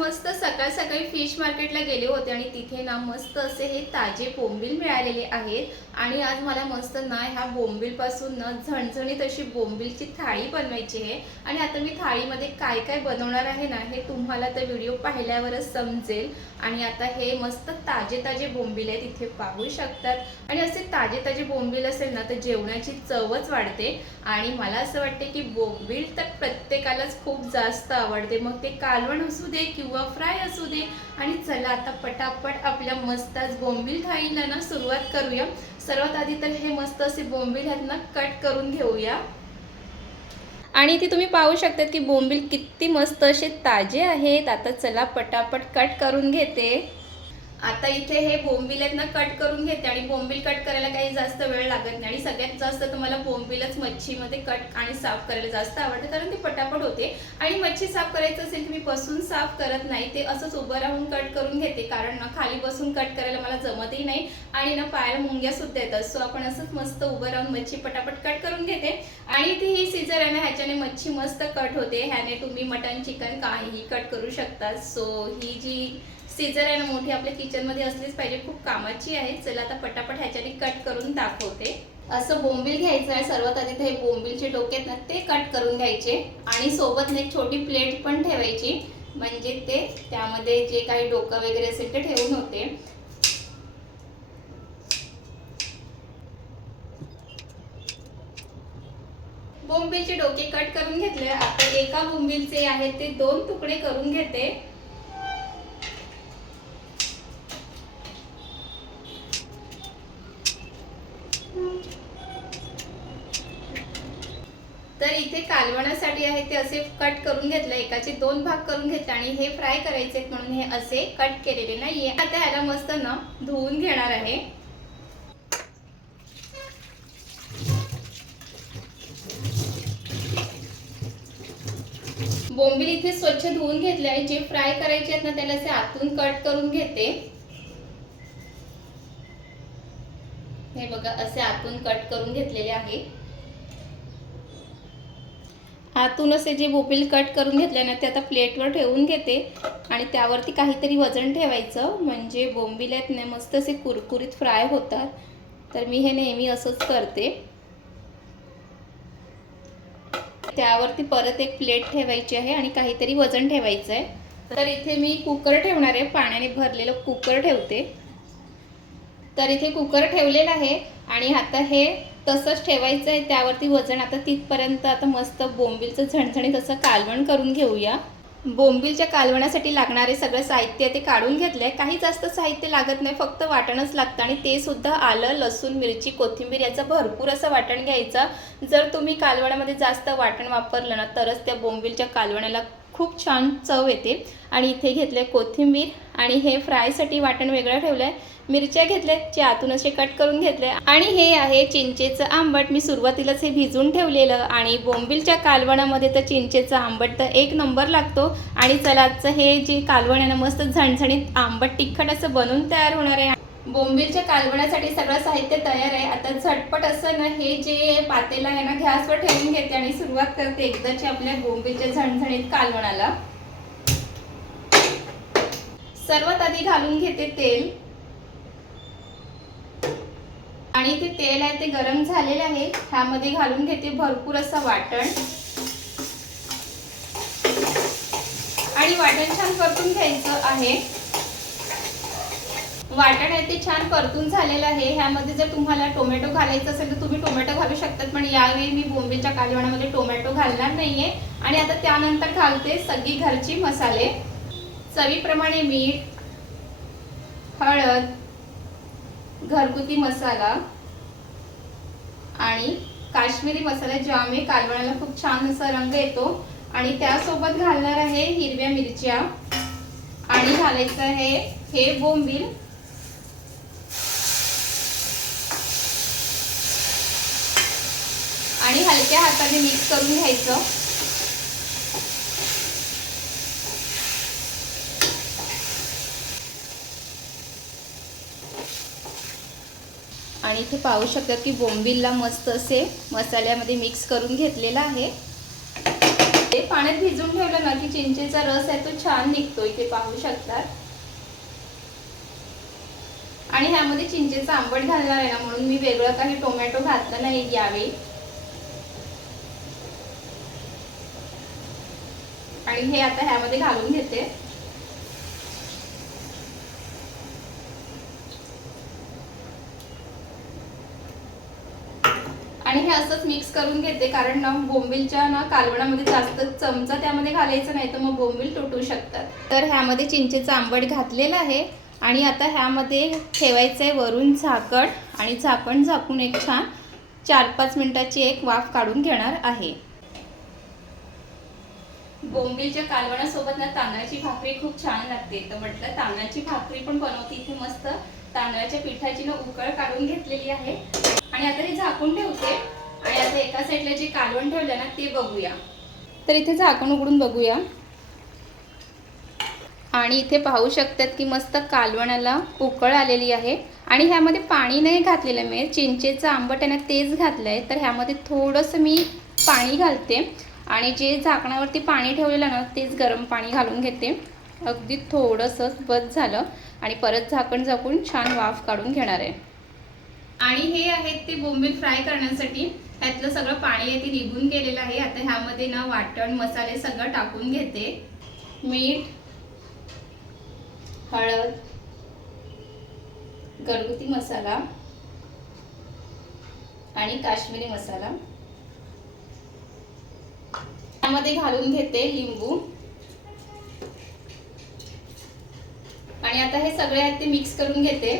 मस्त सकाळ सकाळी फिश मार्केटला गेले होते आणि तिथे ना मस्त असे हे ताजे बोंबील मिळालेले आहेत आणि आज मला मस्त ना ह्या बोंबील पासून ना झणझणीत अशी बोंबीलची थाळी बनवायची आहे। आणि आता मी थाळीमध्ये काय काय बनवणार आहे ना हे तुम्हाला तर व्हिडिओ पाहिल्यावरच समजेल। आणि आता हे मस्त ताजे ताजे बोंबील आहेत, इथे पाहू शकतात। आणि असे ताजे ताजे बोंबील असेल ना तर जेवणाची चवच वाढते। आणि मला असं वाटते की बोंबील तर प्रत्येकालाच खूप जास्त आवडते, मग ते कालवण असू दे किंवा फ्राय असू दे। आणि चला आता पटापट आपल्या मस्त बोंबील थाळीला ना सुरुवात करूया। सर्वात आधी तर हे मस्त असे बोंबील आहेत ना कट करून घेऊया। आणि इथे तुम्ही पाहू शकता की बोंबील किती मस्त असे ताजे आहेत। आता चला पटापट कट करून घेते। आता इथे हे बोंबील आहेत ना कट करून घेते आणि बोंबील कट करायला काही जास्त वेळ लागत नाही। आणि सगळ्यात जास्त तुम्हाला बोंबीलच मच्छीमध्ये कट आणि साफ करायला जास्त आवडते, कारण ते पटापट होते। आणि मच्छी साफ करायचं असेल की मी बसून साफ करत नाही, ते असंच उभं राहून कट करून घेते, कारण ना खाली बसून कट करायला मला जमतही नाही आणि ना पायाला मुंग्या सुद्धा येतात। सो आपण असंच मस्त उभं राहून मच्छी पटापट कट करून घेते। आणि इथे ही सीजर आहे ना, ह्याच्याने मच्छी मस्त कट होते। ह्याने तुम्ही मटन चिकन काहीही कट करू शकता। सो ही जी सीजर आहे ना मोठी आपल्या किचन मध्ये असलीच पाहिजे, खूप कामाची आहे। चला आता पटापट ह्याच्याने कट करून दाखवते। असं बोंबील घ्यायचं आहे। सर्वात आधी ते बोंबीलचे डोके आहेत ना ते कट करून घ्यायचे आणि सोबत एक छोटी प्लेट पण ठेवायची, म्हणजे ते त्यामध्ये जे काही डोकं वगैरे असेल ते ठेवून होते। बोंबीलचे डोके कट करून घेतले। आता एका बोंबीलचे आहेत ते 2 तुकडे करून घेते। तर इथे कालवणासाठी आहे ते असे कट करून घेतले, एकाचे 2 भाग करून घेतले आणि हे फ्राय करायचे म्हणून हे असे कट केलेले नाहीये। आता ह्याला मस्त ना धुवून घेणार आहे। बोंबील इथे स्वच्छ धुवून घेतले आहे। जे फ्राय करायचे आहेत ना त्याला असे आतून कट करून घेते। हे बघा असे आतून कट करून घेतलेले आहे। आतून असे जे बोंबील कट करून घेतले ना ते आता प्लेटवर ठेवून घेते आणि त्यावरती काहीतरी वजन ठेवायचं, म्हणजे बोंबील आहेत ना मस्त असे कुरकुरीत फ्राय होतात। तर मी हे नेहमी असंच करते। त्यावरती परत एक प्लेट ठेवायची आहे आणि काहीतरी वजन ठेवायचं आहे। तर इथे मी कुकर ठेवणार आहे, पाण्याने भरलेलं कुकर ठेवते। तर इथे कुकर ठेवलेला आहे आणि आता हे तसंच ठेवायचं आहे, त्यावरती वजन। आता तिथपर्यंत आता मस्त बोंबीलचं झणझणीत असं कालवण करून घेऊया। बोंबीलच्या कालवणासाठी लागणारे सगळं साहित्य ते काढून घेतलंय। काही जास्त साहित्य लागत नाही, फक्त वाटणच लागतं आणि ते सुद्धा आलं लसूण मिरची कोथिंबीर याचं भरपूर असं वाटण घ्यायचं। जर तुम्ही कालवणामध्ये जास्त वाटण वापरलं ना तरच त्या बोंबीलच्या कालवणाला खूप छान चव येते। आणि इथे घेतले कोथिंबीर आणि हे फ्रायसाठी वाटण वेगळं ठेवलंय। मिरच्या घेतल्या जे आतून असे कट करून घेतले आणि हे आहे चिंचेचं आंबट। मी सुरुवातीलाच हे भिजवून ठेवलेलं आणि बोंबीलच्या कालवणामध्ये तर चिंचेचं आंबट तर एक नंबर लागतो। आणि चलाचं हे जे कालवण आहे ना मस्त झणझणीत आंबट तिखट असं बनून तयार होणार आहे। बोंबीलच्या कालवणासाठी सगळं साहित्य तयार आहे। आता झटपट असं ना हे जे पातेलं आहे ना गॅसवर ठेवून घेते आणि सुरुवात करते एकदाची आपल्या बोंबीलच्या झणझणीत कालवणाला। सर्वात आधी घालून घेते तेल आणि ते तेल आहे ते गरम झालेले आहे। ह्यामध्ये घालून घेते भरपूर असं वाटण आणि वाटण छान परतून घ्यायचं आहे। वाटण आहे ते छान परतून झालेलं आहे। ह्यामध्ये जर तुम्हाला टोमॅटो घालायचं असेल तर तुम्ही टोमॅटो घालू शकतात, पण यावेळी मी बोंबीलच्या कालवणामध्ये टोमॅटो घालणार नाहीये। आणि आता त्यानंतर घालते सगळी घरची मसाले, चवीप्रमाणे मीठ, हळद, घरगुती मसाला आणि काश्मीरी मसाला, ज्यामुळे कालवणाला खूप छान असा रंग येतो। आणि त्यासोबत घालणार आहे हिरव्या मिरच्या आणि घालायचं आहे हे बोंबील आणि हलक्या हाताने मिक्स करून घ्यायचं। आणि इथे पाहू शकता की बोंबीलला मस्त असे मसाल्यामध्ये मिक्स करून घेतलेला आहे। पाण्यात भिजून ठेवलं ना की चिंचेचा रस आहे तो छान निघतो, इथे पाहू शकतात। आणि ह्यामध्ये चिंचेचा आंबट घालणार आहे ना, म्हणून मी वेगळं काही टोमॅटो घातलं नाही यावेळी। आणि हे आता ह्यामध्ये घालून घेते। आणि हे असंच मिक्स करून घेते, कारण ना बोंबीलच्या ना कालवणामध्ये जास्त चमचा त्यामध्ये घालायचं नाही तर मग बोंबील तुटू शकतात। तर ह्यामध्ये चिंचेचा आंबट घातलेला आहे आणि आता ह्यामध्ये ठेवायचं आहे वरून झाकण आणि झाकण झाकून एक छान 4-5 मिनिटाची एक वाफ काढून घेणार आहे। बोंबीलच्या कालवणासोबत ना तांदळाची भाकरी खूप छान लागते, तर म्हटलं तांदळाची भाकरी पण बनवते। इथे मस्त तांदळाच्या पिठाची ना उकळ काढून घेतलेली आहे आणि आता हे झाकून ठेवते। आणि आता एका साईडला जे कालवण ठेवलं ना ते बघूया। तर इथे झाकण उघडून बघूया आणि इथे पाहू शकतात की मस्त कालवणाला उकळ आलेली आहे आणि ह्यामध्ये पाणी नाही घातलेलं मी, चिंचेचं आंबट आहे ना तेच घातलंय। तर ह्यामध्ये थोडंसं मी पाणी घालते आणि जे झाकणावरती पाणी ठेवलेलं ना तेच गरम पाणी घालून घेते, अगदी थोडंसंच बस झालं। आणि परत झाकण झाकून छान वाफ काढून घेणार आहे। आणि हे आहेत ते बोंबील फ्राय करण्यासाठी, ह्यातलं सगळं पाणी आहे ते निघून गेलेलं आहे। आता ह्यामध्ये ना वाटण मसाले सगळं टाकून घेते, मीठ, हळद, घरगुती मसाला आणि काश्मीरी मसाला यामध्ये घालून घेते लिंबू। आणि आता हे सगळे आहेत ते मिक्स करून घेते।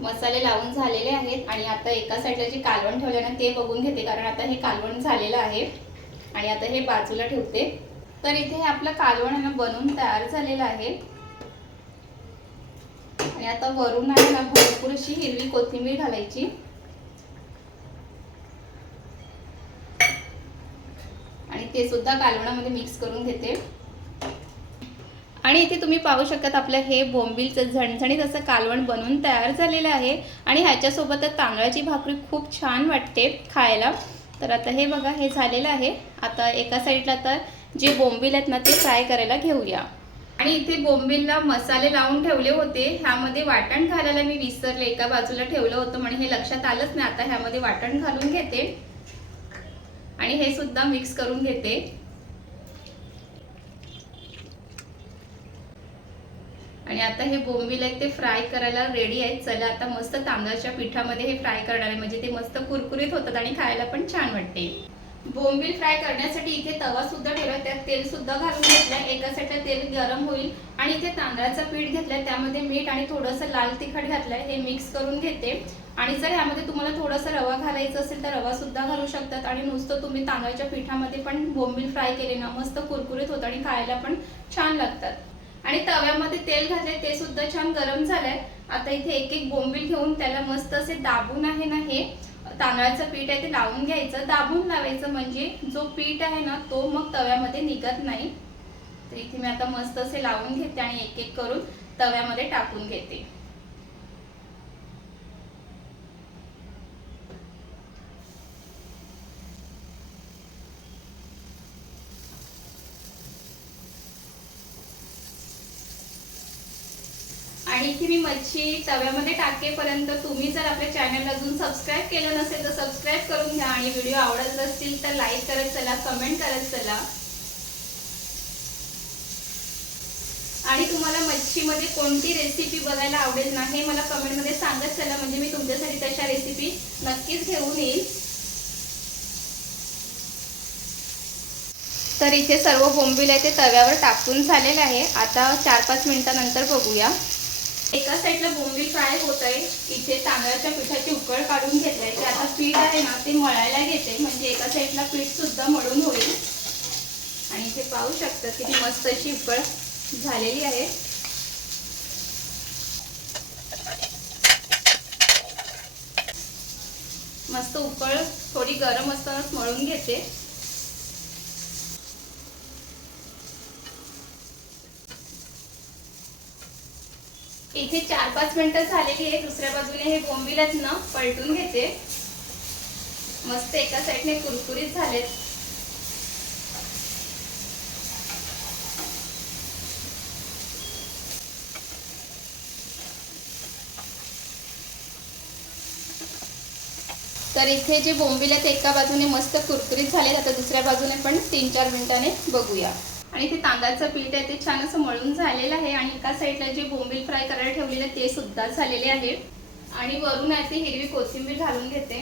मसाले लावून झालेले आहेत आणि आता एका साईडला जे कालवण ठेवले ना ते बघून घेते, कारण आता हे कालवण झालेलं आहे आणि आता हे बाजूला ठेवते। तर इथे हे आपलं कालवण बनवून तयार झालेलं आहे आणि आता वरून आहे ना भरपूर अशी हिरवी कोथिंबीर घालायची आणि ते सुद्धा कालवणामध्ये मिक्स करून घेते। आणि इथे तुम्ही पाहू शकता आपलं हे बोंबीलचं झणझणीत असं कालवण बनवून तयार झालेलं आहे आणि ह्याच्यासोबत तांदळाची भाकरी खूप छान वाटते खायला। तर आता हे बघा हे झालेलं आहे। आता एका साईडला तर जे बोंबील आहेत ना ते फ्राय करायला घेऊया। आणि इथे बोंबीलला मसाले लावून ठेवले होते, ह्यामध्ये वाटण घालायला मी विसरले, एका बाजूला ठेवलं होतं म्हणजे हे लक्षात आलंच नाही। आता ह्यामध्ये वाटण घालून घेते आणि हे सुद्धा मिक्स करून घेते। आणि आता हे बोंबील आहेत ते फ्राय करायला रेडी आहेत। चला आता मस्त तांदळाच्या पिठामध्ये हे फ्राय करणार आहे, म्हणजे ते मस्त कुरकुरीत होतात आणि खायला पण छान वाटते। बोंबील फ्राय करण्यासाठी इथे तवा सुद्धा ठेवला, त्यात तेल सुद्धा घालून घेतलंय, एका साईडला तेल गरम होईल आणि इथे तांदळाचं पीठ घेतलंय, त्यामध्ये मीठ आणि थोडंसं लाल तिखट घातलंय, हे मिक्स करून घेते। आणि जर ह्यामध्ये तुम्हाला थोडंसं रवा घालायचं असेल तर रवा सुद्धा घालू शकतात आणि नुसतं तुम्ही तांदळाच्या पिठामध्ये पण बोंबील फ्राय केले ना मस्त कुरकुरीत होतात आणि खायला पण छान लागतात। आणि तव्यामध्ये तेल घातले, ते सुद्धा छान गरम झालंय। आता इथे एक एक बोंबील घेऊन त्याला मस्त असे दाबून आहे ना हे तांदळाचं पीठ आहे ते लावून घ्यायचं, दाबून लावायचं, म्हणजे जो पीठ आहे ना तो मग तव्यामध्ये निघत नाही। तर इथे मी आता मस्त असे लावून घेते आणि एक एक करून तव्यामध्ये टाकून घेते। आणि इथे मी मच्छी तव्यामध्ये टाकेपर्यंत तुम्ही जर आपल्या चॅनलला अजून सबस्क्राइब केलं नसेल तर सबस्क्राइब करून घ्या आणि व्हिडिओ आवडत असतील तर लाईक करत चला, कमेंट करत चला। आणि तुम्हाला मच्छीमध्ये कोणती रेसिपी बघायला आवडेल ना हे मला कमेंटमध्ये सांगत चला, म्हणजे मी तुमच्यासाठी तशा रेसिपी नक्कीच घेऊन येईल। तर इथे सर्व बोंबील आहे ते तव्यावर टाकून झालेले आहे। आता 4-5 मिनिटांनंतर बघूया। एका साईडला बोंबील फ्राय होत आहे, इथे तांदळाच्या पिठाची उकळ काढून घेतलाय, ते आता पीठ आहे ना ते मळायला घेते, म्हणजे एका साईडला पीठ सुद्धा मळून होईल। आणि इथे पाहू शकता किती मस्त अशी उकळ झालेली आहे। मस्त उकळ थोडी गरम असतानाच मळून घेते। इथे 4-5 मिनिटं झालेली आहे. दुसऱ्या बाजूने हे बोंबील आहेत ना पलटून घेते. मस्त एका साईडने कुरकुरीत झालेत. तर इथे जे बोंबील आहेत एका बाजूने मस्त कुरकुरीत झालेत. आता दुसऱ्या बाजूने पण 3-4 मिनिटांनी बघूया. आणि इथे तांदळाचं पीठ आहे ते छान असं मळून झालेलं आहे. आणि एका साईडला जे बोंबील फ्राय करायला ठेवलेले ते सुद्धा झालेले आहे. आणि वरून आहे ते हिरवी कोथिंबीर घालून घेते.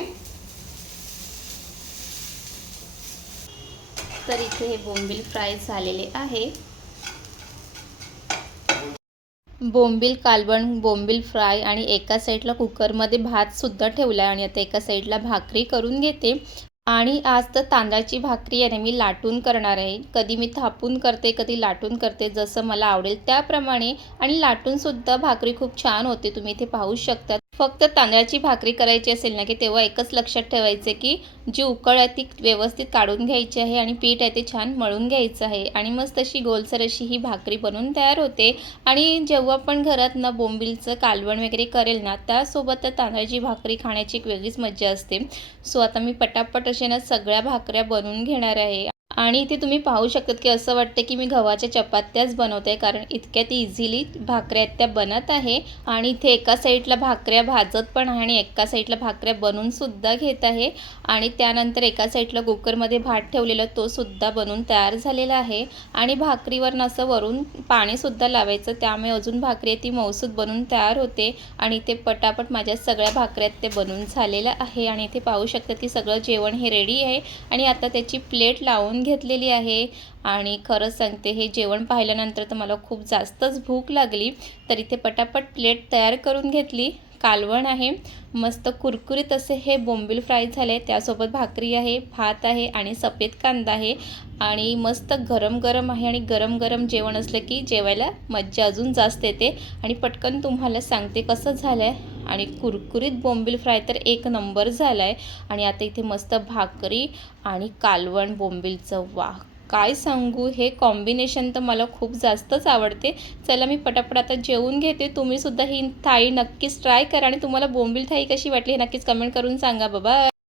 तर इथे हे बोंबील फ्राय झालेले आहे. बोंबील कालवण, बोंबील फ्राय आणि एका साईडला कुकरमध्ये भातसुद्धा ठेवला आहे. आणि आता एका साईडला भाकरी करून घेते. आणि आज तर तांदळाची भाकरी आहे ना मी लाटून करणार आहे. कधी मी थापून करते, कधी लाटून करते, जसं मला आवडेल त्याप्रमाणे. आणि लाटूनसुद्धा भाकरी खूप छान होते, तुम्ही इथे पाहू शकता. फक्त तांदळाची भाकरी करायची असेल ना की तेव्हा एकच लक्षात ठेवायचं की जी उकळ आहे ती व्यवस्थित काढून घ्यायची आहे आणि पीठ आहे ते छान मळून घ्यायचं आहे. आणि मस्त अशी गोलसर अशी ही भाकरी बनवून तयार होते. आणि जेव्हा पण घरात ना बोंबीलचं कालवण वगैरे करेल ना त्यासोबत तर तांदळाची भाकरी खाण्याची एक वेगळीच मजा असते. सो आता मी पटापट असे ना सगळ्या भाकऱ्या बनवून घेणार आहे. आणि इथे तुम्ही पाहू शकतात की असं वाटतं की मी गव्हाच्या चपात्याच बनवते, कारण इतक्यात इझिली भाकऱ्या त्या बनत आहे. आणि इथे एका साईडला भाकऱ्या भाजत पण आहे आणि एका साईडला भाकऱ्या बनवूनसुद्धा घेत आहे. आणि त्यानंतर एका साईडला कुकरमध्ये भात ठेवलेला तो सुद्धा बनवून तयार झालेला आहे. आणि भाकरीवर असं वरून पाणीसुद्धा लावायचं, त्यामुळे अजून भाकरी आहे ती मऊसूत बनवून तयार होते. आणि ते पटापट माझ्या सगळ्या भाकऱ्यात ते बनवून झालेलं आहे. आणि इथे पाहू शकतात की सगळं जेवण हे रेडी आहे. आणि आता त्याची प्लेट लावून घेतलेली आहे. आणि खरंच सांगते हे जेवण पाहिल्यानंतर तर मला खूप जास्तच भूक लागली. तर इथे पटापट प्लेट तयार करून घेतली. कालवण आहे, मस्त कुरकुरीत असे हे बोंबील फ्राय झाले, त्यासोबत भाकरी आहे, भात आहे आणि सफेद कांदा आहे. आणि मस्त गरम गरम आहे. आणि गरम गरम जेवण असलं की जेवायला मज्जा अजून जास्त येते. आणि पटकन तुम्हाला सांगते कसं झालं आहे. आणि कुरकुरीत बोंबील फ्राय तर एक नंबर झाला आहे. आणि आता इथे मस्त भाकरी आणि कालवण बोंबीलचं, वाह काय सांगू, हे कॉम्बिनेशन तर मला खूप जास्तच आवडते. चला मी पटापट आता जेवून घेते. तुम्हीसुद्धा ही थाळी नक्कीच ट्राय करा. आणि तुम्हाला बोंबील थाळी कशी वाटली हे नक्कीच कमेंट करून सांगा. बाबा.